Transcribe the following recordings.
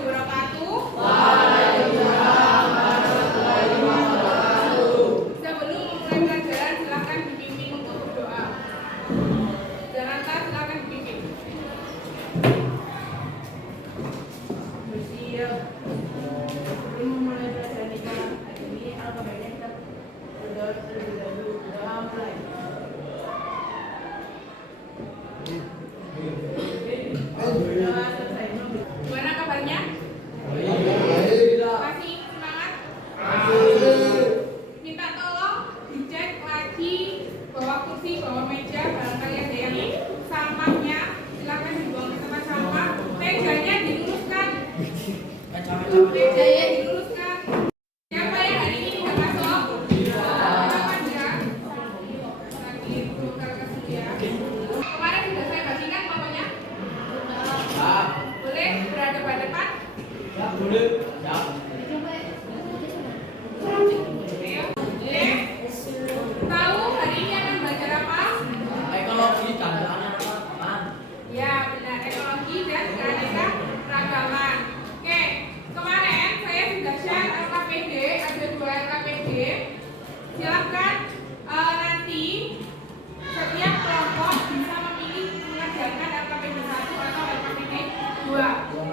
warahmatullahi wabarakatuh. Sebelum memulai pelajaran, silakan dipimpin untuk berdoa. Janganlah silakan dipimpin. Bersiap. Sebelum memulai pelajaran kita hari ini, alangkah baiknya kita berdoa terlebih dahulu. Doa mulai. Doa selesai. Gimana kabarnya? Masih semangat? Minta tolong dicek lagi bawah kursi, bawah meja, barangkali ada yang sampahnya silakan dibuang ke tempat sampah. Mejanya diluruskan. Mejanya diluruskan. Siapa yang hari ini tidak masuk? Silakan ya. Lagi tukar kasih ya. Kemarin sudah saya bagikan pokoknya. Boleh berhadapan-hadapan? Ya, boleh. Ya. Tahu hari ini akan belajar apa? Ekologi dan keanekaragaman. Ya, benar, ekologi dan keanekaragaman. Oke, kemarin saya sudah share LKPD, ada 2 LKPD. Silakan nanti setiap kelompok bisa memilih mengerjakan LKPD 1 atau LKPD 2.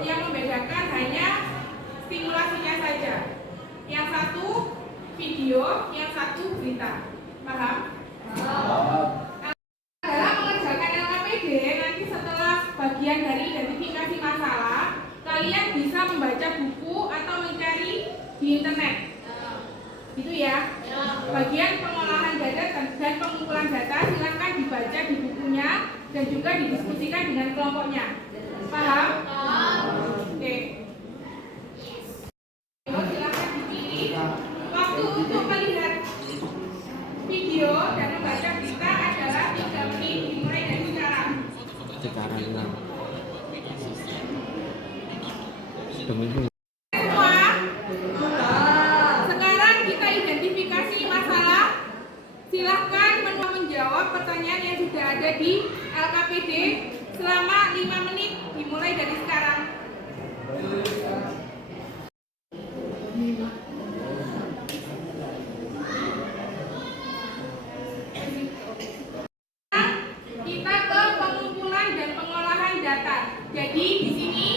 Yang membedakan hanya simulasinya saja. Yang satu video, yang satu berita. Paham? Dalam mengerjakan LKPD, nanti setelah bagian dari identifikasi masalah, kalian bisa membaca buku atau mencari di internet. Gitu ya. Bagian pengolahan data dan pengumpulan data silakan dibaca di bukunya dan juga didiskusikan dengan kelompoknya. Paham? Oke. Silakan dipilih. Waktu untuk melihat video dan membaca berita adalah 3 menit dimulai dari sekarang. Semua. Sekarang kita identifikasi masalah. Silahkan menjawab pertanyaan yang sudah ada di LKPD selama 5 menit dimulai dari sekarang. Kita ke pengumpulan dan pengolahan data. Jadi di sini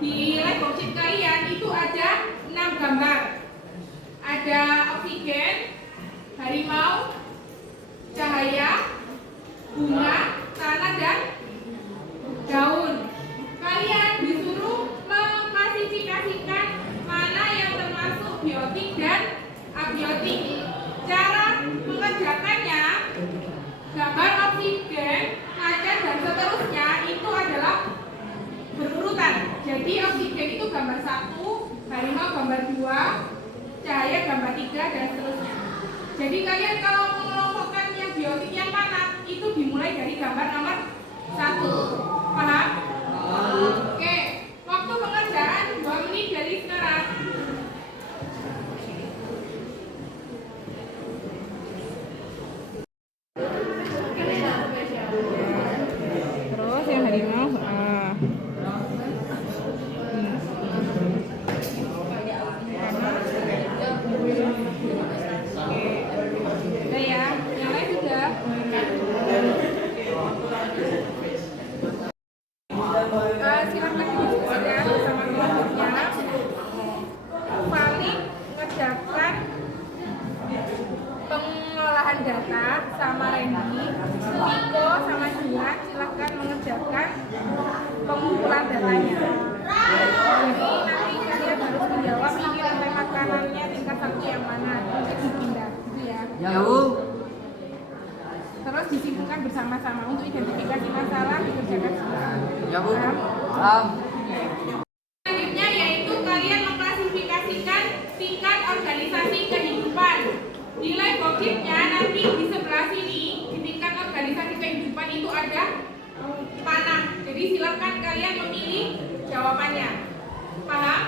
di live worksheet kalian itu ada 6 gambar. Ada oksigen, harimau, cahaya, bunga, tanah dan daun. Kalian disuruh mengklasifikasikan mana yang termasuk biotik dan abiotik. Cara mengerjakannya, gambar oksigen, kaca dan seterusnya itu adalah berurutan. Jadi oksigen itu gambar 1, harimau gambar 2, cahaya gambar 3 dan seterusnya. Jadi kalian kalau mengelompokkan yang biotik yang mana, itu dimulai dari gambar nomor 1. Paham? Oke, waktu pengerjaan 2 menit dari sekarang. Terus yang harimau udah ya, yang lain sudah. Silakan didiskusikan bersama kelompoknya. Paling mengerjakan pengolahan data sama Randy, Miko sama Juan silahkan mengerjakan pengumpulan datanya. Jadi nanti kalian harus menjawab ini rantai makanannya tingkat 1 yang mana, nanti dipindah, gitu ya. Terus disimpulkan bersama-sama untuk identifikasi masalah dikerjakan semua. Ya, Bu. Paham? Selanjutnya yaitu kalian mengklasifikasikan tingkat organisasi kehidupan. Nilai worksheetnya nanti di sebelah sini di tingkat organisasi kehidupan itu ada panah. Jadi silakan kalian memilih jawabannya. Paham?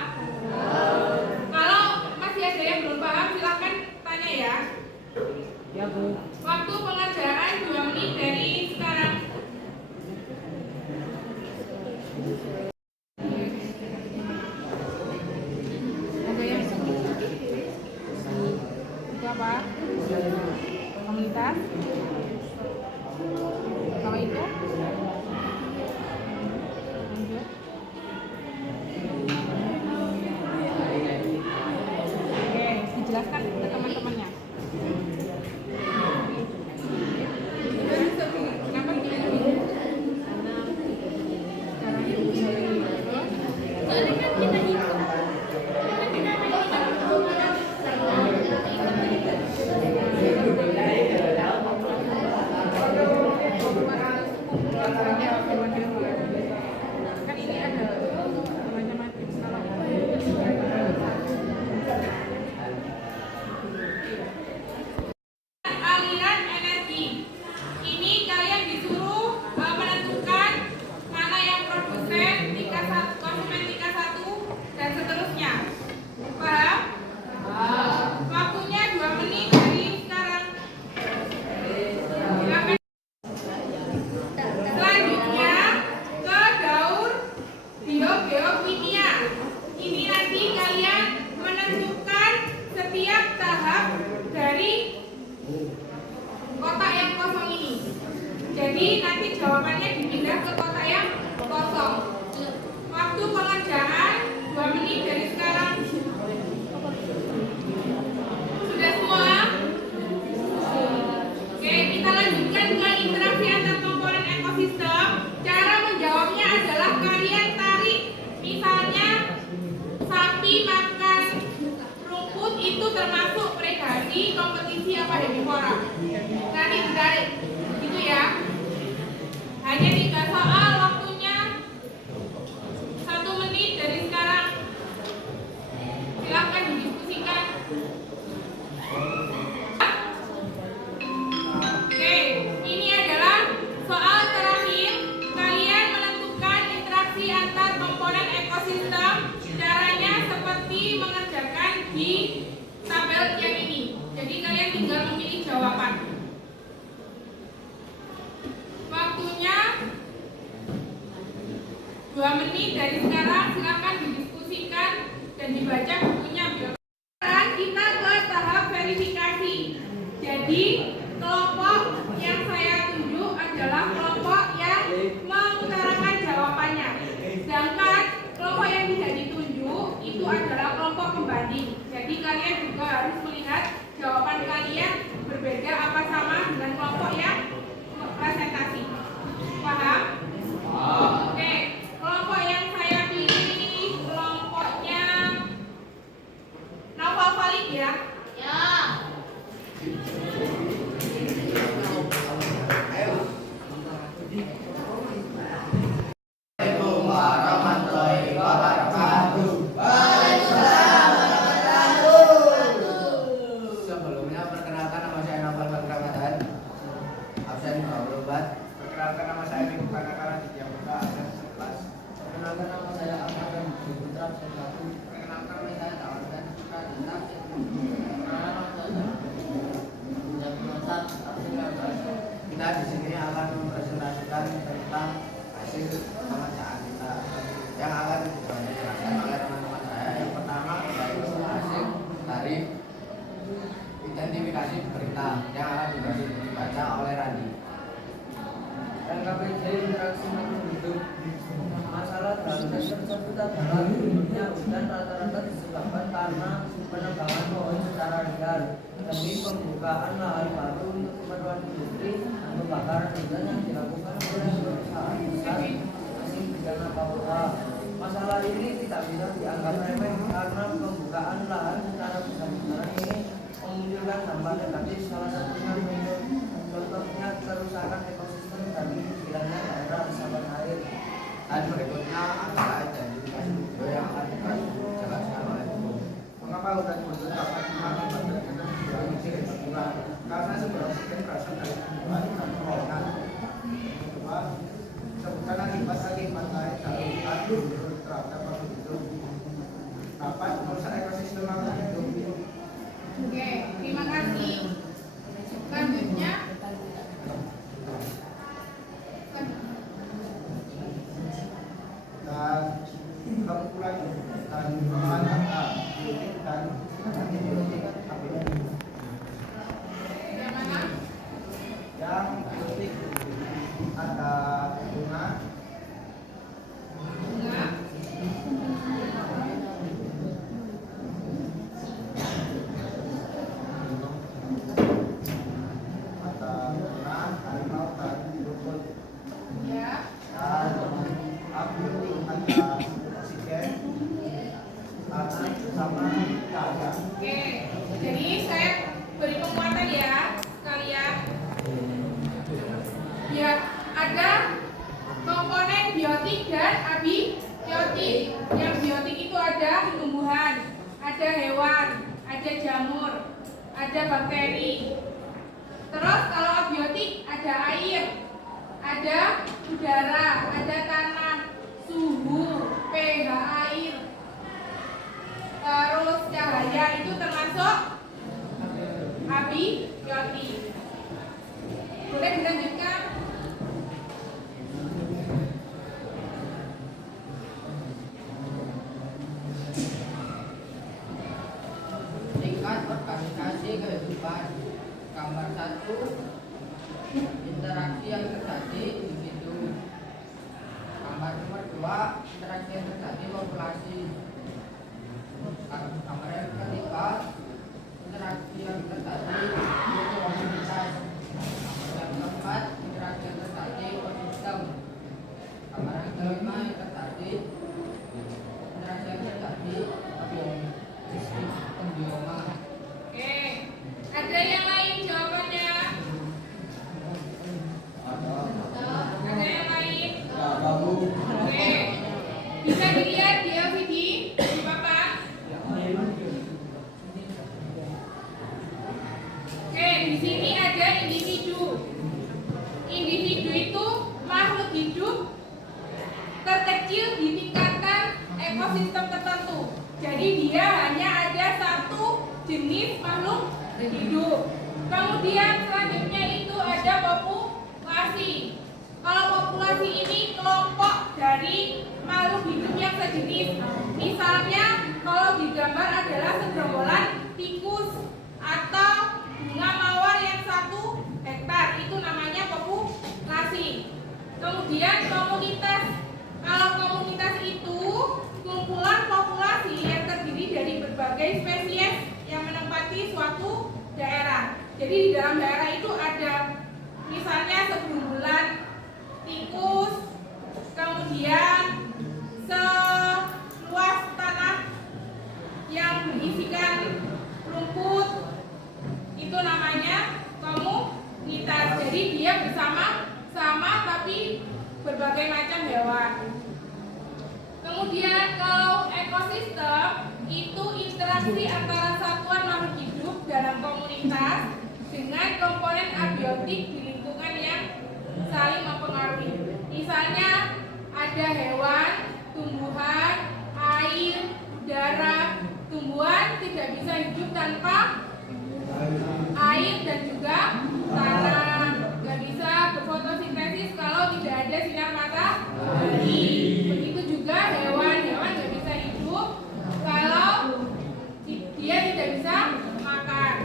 Kalau masih ada yang belum paham silakan tanya ya. Ya, Bu. Waktu pengerjaan 2 menit dari sekarang. Kalau itu oke, dijelaskan ke teman-temannya. Kenapa gini? Caranya begini. Soalnya kan kita ikut. Kan ini ada macam-macam salah. Aliran energi. Ini kalian disuruh menentukan mana yang produsen, tingkat satu, konsumen tingkat satu, dan seterusnya. Paham? Waktunya 2 menit dari sekarang. Silakan. Selanjutnya ke daur geokimia. Ini nanti kalian menentukan setiap tahap dari kotak yang kosong ini. Jadi nanti jawabannya dipindah ke kotak yang kosong. Waktu pengerjaan 2 menit dari sekarang. Sudah semua? Oke, kita lanjutkan ke interaksi antar komponen ekosistem. Cara menjawabnya adalah kalian tarik. Misalnya sapi makan rumput itu termasuk predasi, kompetisi apa herbivora. Nanti ditarik, gitu ya. Hanya 3 soal, waktunya 1 menit dari sekarang. Silakan didiskusikan. Oke, ini adalah soal terakhir. Kalian menentukan interaksi antar komponen ekosistem. Caranya seperti mengerjakan di tabel yang ini. Jadi kalian tinggal memilih jawaban. Waktunya 2 menit dari sekarang. Silakan didiskusikan dan dibaca bukunya. Sekarang kita ke tahap verifikasi. Jadi kelompok yang saya tunjuk adalah kelompok yang mengutarakan jawabannya. Sedangkan kelompok yang tidak ditunjuk itu adalah kelompok pembanding. Jadi kalian juga harus melihat jawaban kalian berbeda apa sama dengan kelompok yang presentasi. Paham? Oke, kelompok yang saya pilih kelompoknya Naufal Falik ya. Ya. Assalamualaikum warahmatullahi wabarakatuh. Sebelumnya perkenalkan nama saya Naufal Falik Ramadan. Absen 24. Perkenalkan nama saya Minggu Kanakaran di Jakarta, absen 11. Perkenalkan nama saya Ahmad dan Putra, absen 1. Perkenalkan nama saya Tawardan Putra dan absen 2. Kita di sini akan mempresentasikan tentang hasil pemeriksaan kita yang akan dijelaskan oleh teman-teman saya. Yang pertama yaitu hasil dari identifikasi berita yang akan dibaca oleh Randi. LKPJ interaksi makhluk hidup. Masalah dalam sektor tersebut adalah turunnya hujan rata-rata disebabkan karena penebangan pohon secara liar demi pembukaan lahan baru untuk keperluan industri dan pembakaran hutan yang dilakukan oleh perusahaan besar asing di Ghana Papua. Masalah ini tidak bisa dianggap remeh karena pembukaan lahan secara besar-besaran ini memunculkan dampak negatif, salah satunya contohnya kerusakan ekosistem dan hilangnya daerah resapan air. Dan berikutnya adalah identifikasi video yang akan dijelaskan oleh Ibu. Mengapa hutan gundul dapat mengakibatkan penambahan oksigen berkurang? Karena sumber oksigen berasal dari tumbuhan dan pepohonan. Kedua, sebutkan akibat lain dari adu terhadap makhluk hidup dapat merusak ekosistem makhluk hidup. Oke, terima kasih. Selanjutnya dan kekumpulan dan pengembangan data dan antibiyotik. yang mana? ada hewan, ada jamur, ada bakteri. Terus kalau abiotik ada air, ada udara, ada tanah, suhu, pH air, terus cahaya, itu termasuk abiotik. Boleh dilanjutkan? Tingkat organisasi kehidupan. Gambar 1, interaksi yang terjadi individu. Gambar nomor 2, interaksi yang terjadi populasi. Gambar yang ketiga, interaksi yang terjadi komunitas. Gambar yang keempat, interaksi yang terjadi ekosistem. Gambar yang kelima, yang terjadi interaksi yang terjadi pembioma. Oke, ada yang lain jawabannya? Ada yang lain? Oke, bisa dilihat di LCD di papan. Oke, di sini ada individu. Individu itu makhluk hidup terkecil di tingkatan ekosistem tertentu. Jadi dia hanya ada satu jenis makhluk hidup. Kemudian selanjutnya itu ada populasi. Kalau populasi ini kelompok dari makhluk hidup yang sejenis. Misalnya kalau digambar adalah segerombolan tikus atau bunga mawar yang 1 hektar, itu namanya populasi. Kemudian komunitas. Kalau komunitas itu kumpulan populasi yang terdiri dari berbagai spesies yang menempati suatu daerah. Jadi di dalam daerah itu ada misalnya segerombolan tikus, kemudian seluas tanah yang berisikan rumput, itu namanya komunitas. Jadi dia bersama-sama tapi berbagai macam hewan. Kemudian kalau ekosistem itu interaksi antara satuan makhluk hidup dalam komunitas dengan komponen abiotik di lingkungan yang saling mempengaruhi. Misalnya ada hewan, tumbuhan, air, udara. Tumbuhan tidak bisa hidup tanpa air dan juga tanah. Tidak bisa berfotosintesis kalau tidak ada sinar matahari. Begitu juga hewan nggak bisa hidup kalau dia tidak bisa makan.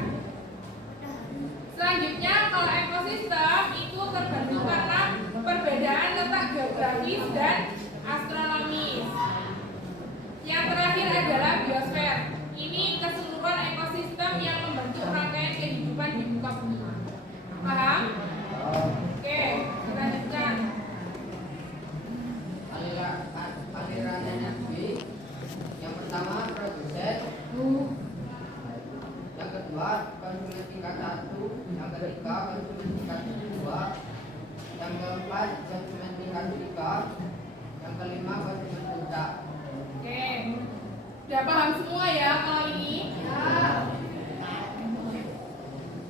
Selanjutnya kalau ekosistem itu terbentuk karena perbedaan letak geografis dan astronomis. Yang terakhir adalah biosfer. Ini keseluruhan ekosistem yang membentuk rangkaian kehidupan di muka bumi. Paham? Oke, lanjutkan. Aliran energi. Yang pertama produsen. Yang kedua konsumen tingkat 1. Yang ketiga konsumen tingkat 2. Yang keempat konsumen tingkat 3. Yang kelima konsumen puncak. Oke, udah paham semua ya kalau ini?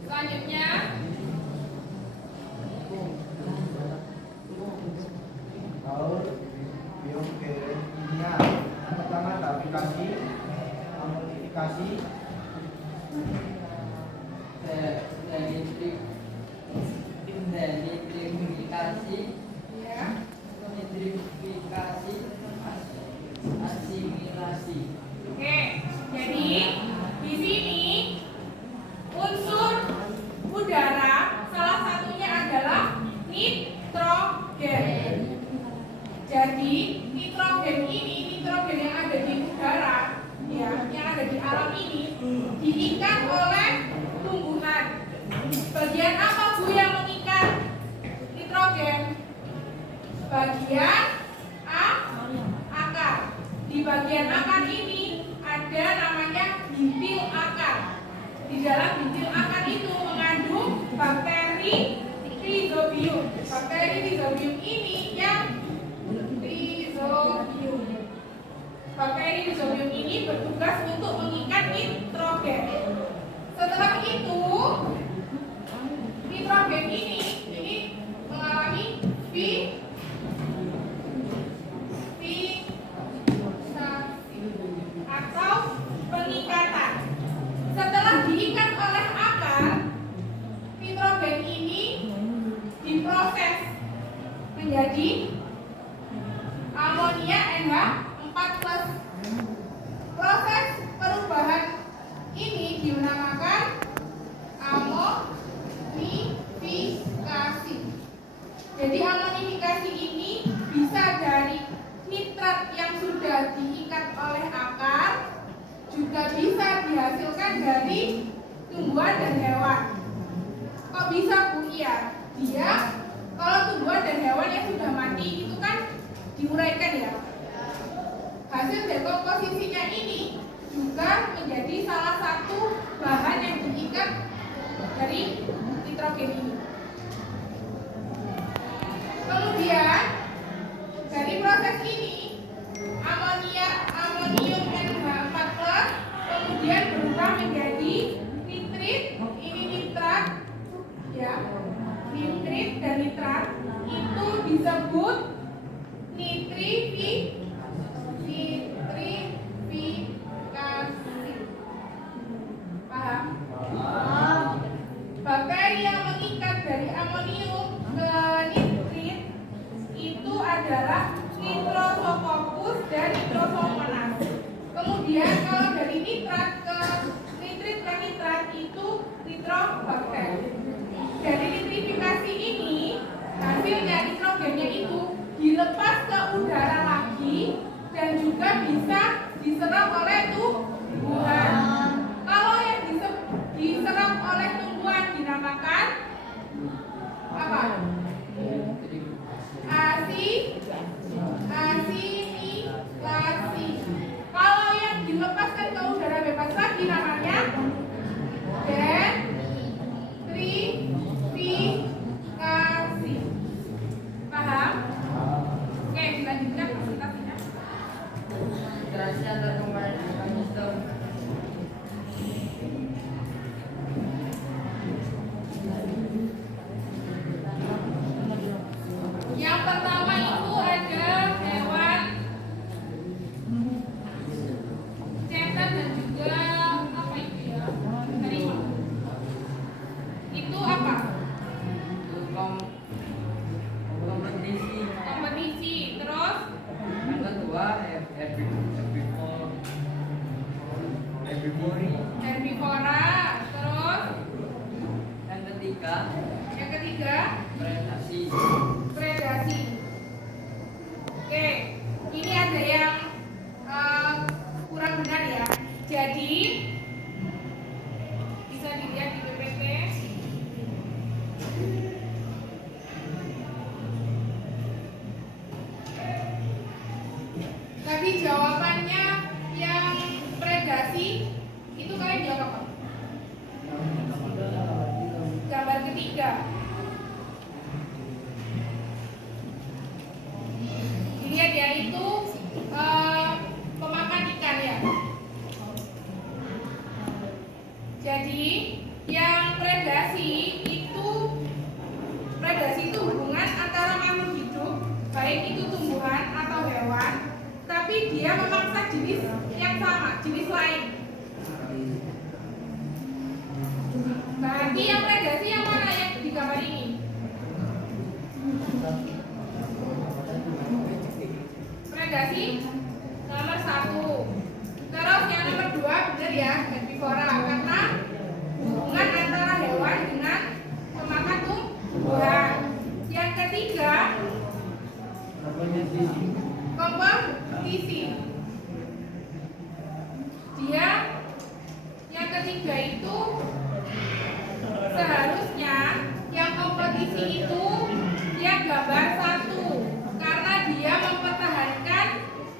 Selanjutnya Paul biokimia. Yang pertama ada aplikasi, amplifikasi, denitrifikasi, ya. nitrifikasi, asimilasi. Oke, jadi di sini unsur udara salah satunya adalah nitrogen. Jadi nitrogen yang ada di udara, ya, yang ada di alam ini diikat oleh tumbuhan. Bagian apa Bu yang mengikat nitrogen? Bagian akar. Di bagian akar ini ada namanya bintil akar. Di dalam bintil akar itu mengandung bakteri Rhizobium. Bakteri Rhizobium ini Bakteri Rhizobium ini bertugas untuk mengikat Setelah itu nitrogen ini mengalami fiksasi atau pengikatan. Setelah diikat oleh akar, nitrogen ini diproses menjadi amonia NH4+. Proses perubahan ini dinamakan amonifikasi. Jadi amonifikasi ini bisa dari nitrat yang sudah diikat oleh akar, juga bisa dihasilkan dari tumbuhan dan hewan. Kok bisa, Bu? Iya, dia kalau tumbuhan dan hewan yang sudah mati itu kan diuraikan ya. Hasil dekomposisinya ini juga menjadi salah satu bahan yang diikat dari nitrogen ini. Kemudian dari proses ini amonium NH4+ kemudian berubah menjadi nitrit. Ini nitrat ya. Nitrit dan nitrat itu disebut nitrifikasi. Paham? Bakteri yang mengikat dari amonium ke nitrit itu adalah Nitrosococcus dan Nitrosomonas. Kemudian kalau dari nitrat ke nitrat itu Nitrobacter. Dari nitrifikasi ini hasilnya nitrogennya itu dilepas ke udara lagi dan juga bisa diserap oleh tumbuhan. Kalau yang diserap oleh tumbuhan dinamakan apa? Asimilasi. Kalau yang dilepaskan ke udara bebas lagi namanya denitrifikasi. Paham? Oke, dilanjutkan presentasinya. Interaksi antar komponen mekanisme. Yang pertama itu ada hewan cetak dan juga apa itu ya? Harimau. Itu apa? Kompetisi. Kompetisi. Terus Yang kedua herbivora. Terus yang ketiga predasi. predasi. Oke, ini ada yang kurang benar ya. Jadi bisa dilihat di PPT. Tadi jawabannya yang predasi itu kalian jawab apa? Gambar ketiga. Dilihat ya, itu pemakan ikan ya. Jadi yang predasi itu hubungan antara makhluk hidup, baik itu tumbuhan atau hewan, tapi dia memaksa jenis yang sama, jenis lain. Berarti yang predasi yang mana yang di gambar ini? Predasi nomor 1. Terus yang nomor 2 benar ya, herbivora, karena hubungan antara hewan dengan pemakan tumbuhan. Yang ketiga kompetisi. Dia yang ketiga itu seharusnya yang kompetisi itu dia gambar 1 karena dia mempertahankan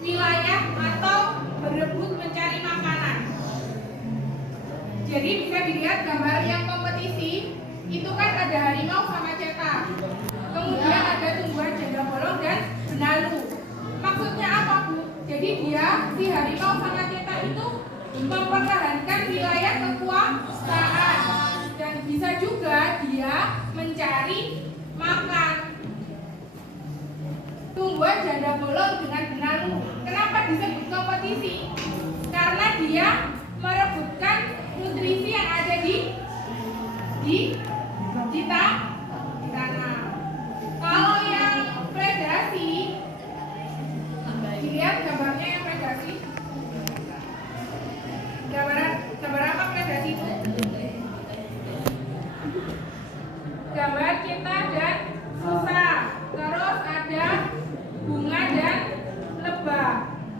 wilayah atau berebut mencari makanan. Jadi bisa dilihat gambar yang kompetisi itu kan ada harimau sama cetak. Kemudian ada tumbuhan janda bolong dan benalu. Maksudnya apa, Bu? Jadi dia si harimau sama cetak itu mempertahankan wilayah kekuasaan, dan bisa juga dia mencari makan. Tumbuhan janda bolong dengan benalu. Kenapa disebut kompetisi? Karena dia merebutkan nutrisi yang ada di tanah. Kalau yang predasi, dilihat gambarnya yang predasi. Gambar apa predasi itu? Gambar cinta dan susah. Terus ada bunga dan lebah.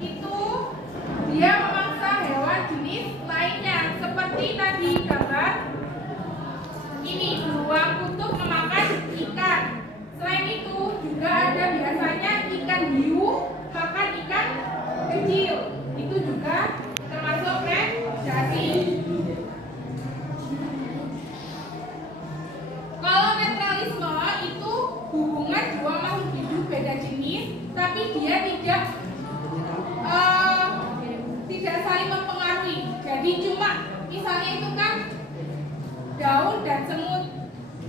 Itu dia memangsa hewan jenis lainnya, seperti tadi gambar ini, beruang kutub memakan ikan. Selain itu juga ada biasanya ikan hiu makan ikan kecil. Itu juga termasuk predasi. Kalau netralisme itu hubungan dua makhluk hidup beda jenis, tapi dia tidak saling mempengaruhi. Jadi cuma misalnya itu kan daun dan semut,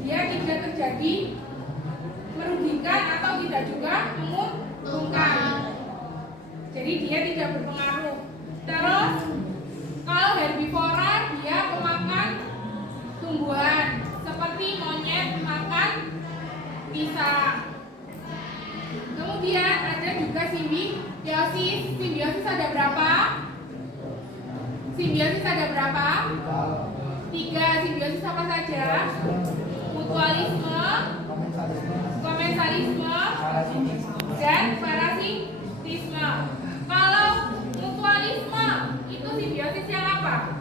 dia tidak terjadi merugikan atau tidak juga menguntungkan. Jadi dia tidak berpengaruh. Terus kalau herbivora dia pemakan tumbuhan, seperti monyet makan pisang. Kemudian ada juga simbiosis. Simbiosis ada berapa? Simbiosis ada berapa? 3. Simbiosis apa saja? Mutualisme, komensalisme, dan parasitisme. Kalau mutualisme itu simbiosis yang apa?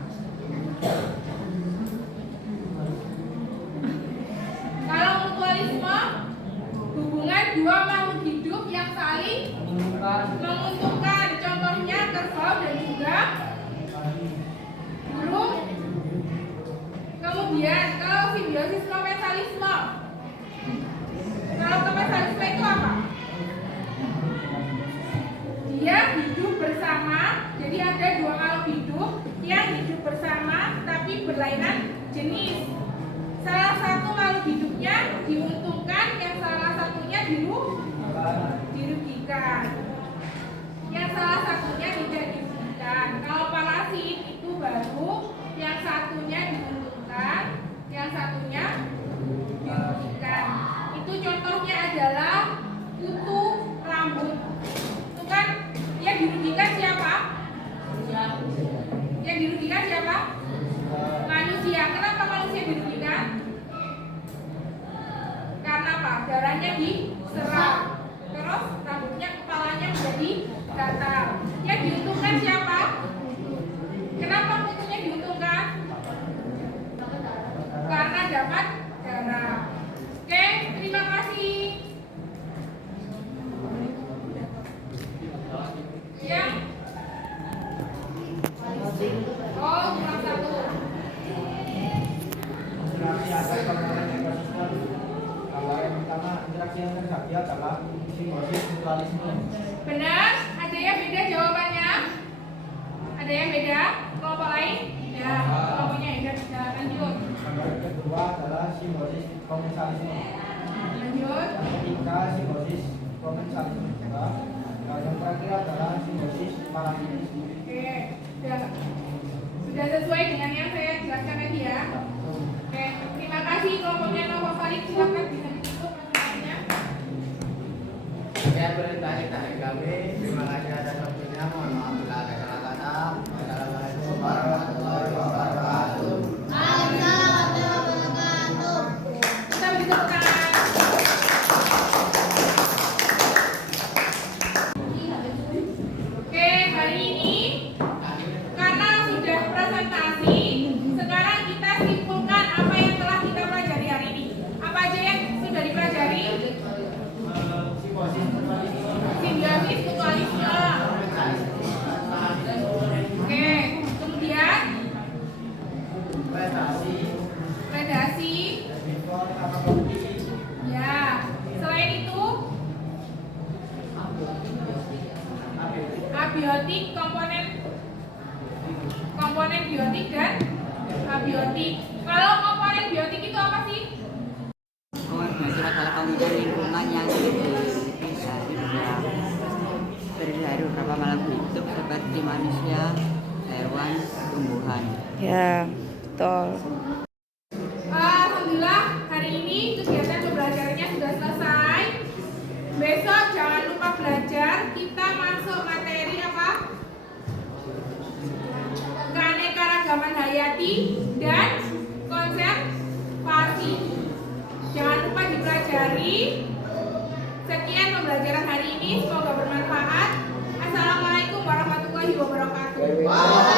Kalau mutualisme hubungan dua makhluk hidup yang saling menguntungkan. Contohnya kerbau dan juga burung. Kemudian kalau simbiosis komensalisme, kalau komensalisme itu apa? Dia hidup bersama. Jadi ada dua makhluk hidup yang hidup bersama tapi berlainan jenis. Salah satu makhluk hidupnya diuntungkan, yang salah satunya dirugikan. Yang salah satunya tidak dirugikan. Kalau parasit itu baru yang satunya diuntungkan, yang satunya dirugikan. Itu contohnya adalah kutu rambut. Itu kan yang dirugikan siapa? Yang dirugikan siapa? Manusia. Kenapa manusia dirugikan? Karena apa? Darahnya diserap. Terus rambutnya, kepalanya menjadi gatal. Yang diuntungkan siapa? Kenapa kutunya diuntungkan? Karena dapat darah. Oke, terima kasih. Ya. Oh, kurang satu. Interaksi atas perkembangan ekosistem. Kalau yang pertama, interaksi yang terjadi adalah simbiosis mutualisme. Benar? Ada yang beda jawabannya? Ada yang beda? Kelompok lain? Ya, kelompoknya yang beda. Lanjut. Yang kedua adalah simbiosis komensalisme. Lanjut. Yang ketiga, simbiosis komensalisme juga. Yang terakhir adalah simbiosis parasitisme. Oke, sudah sesuai dengan yang saya jelaskan tadi ya. Oke, terima kasih kelompoknya Nova Farid. Silakan bisa ditutup presentasinya. Sekian perintah dari kami. Terima kasih atas waktunya. Mohon maaf bila ada salah kata. Assalamualaikum warahmatullahi wabarakatuh. Kita beri tepuk tangan. Oke, hari ini komponen biotik dan abiotik. Kalau komponen biotik itu apa sih? Belajar masalah kemudian lingkungan yang terdiri dari beberapa makhluk hidup seperti manusia, hewan, tumbuhan. Ya, betul. Alhamdulillah hari ini kegiatan pembelajarannya sudah selesai. Besok jangan lupa belajar. Kita masuk materi apa? Keanekaragaman hayati dan konservasi. Jangan lupa dipelajari. Sekian pembelajaran hari ini, semoga bermanfaat. Assalamualaikum warahmatullahi wabarakatuh.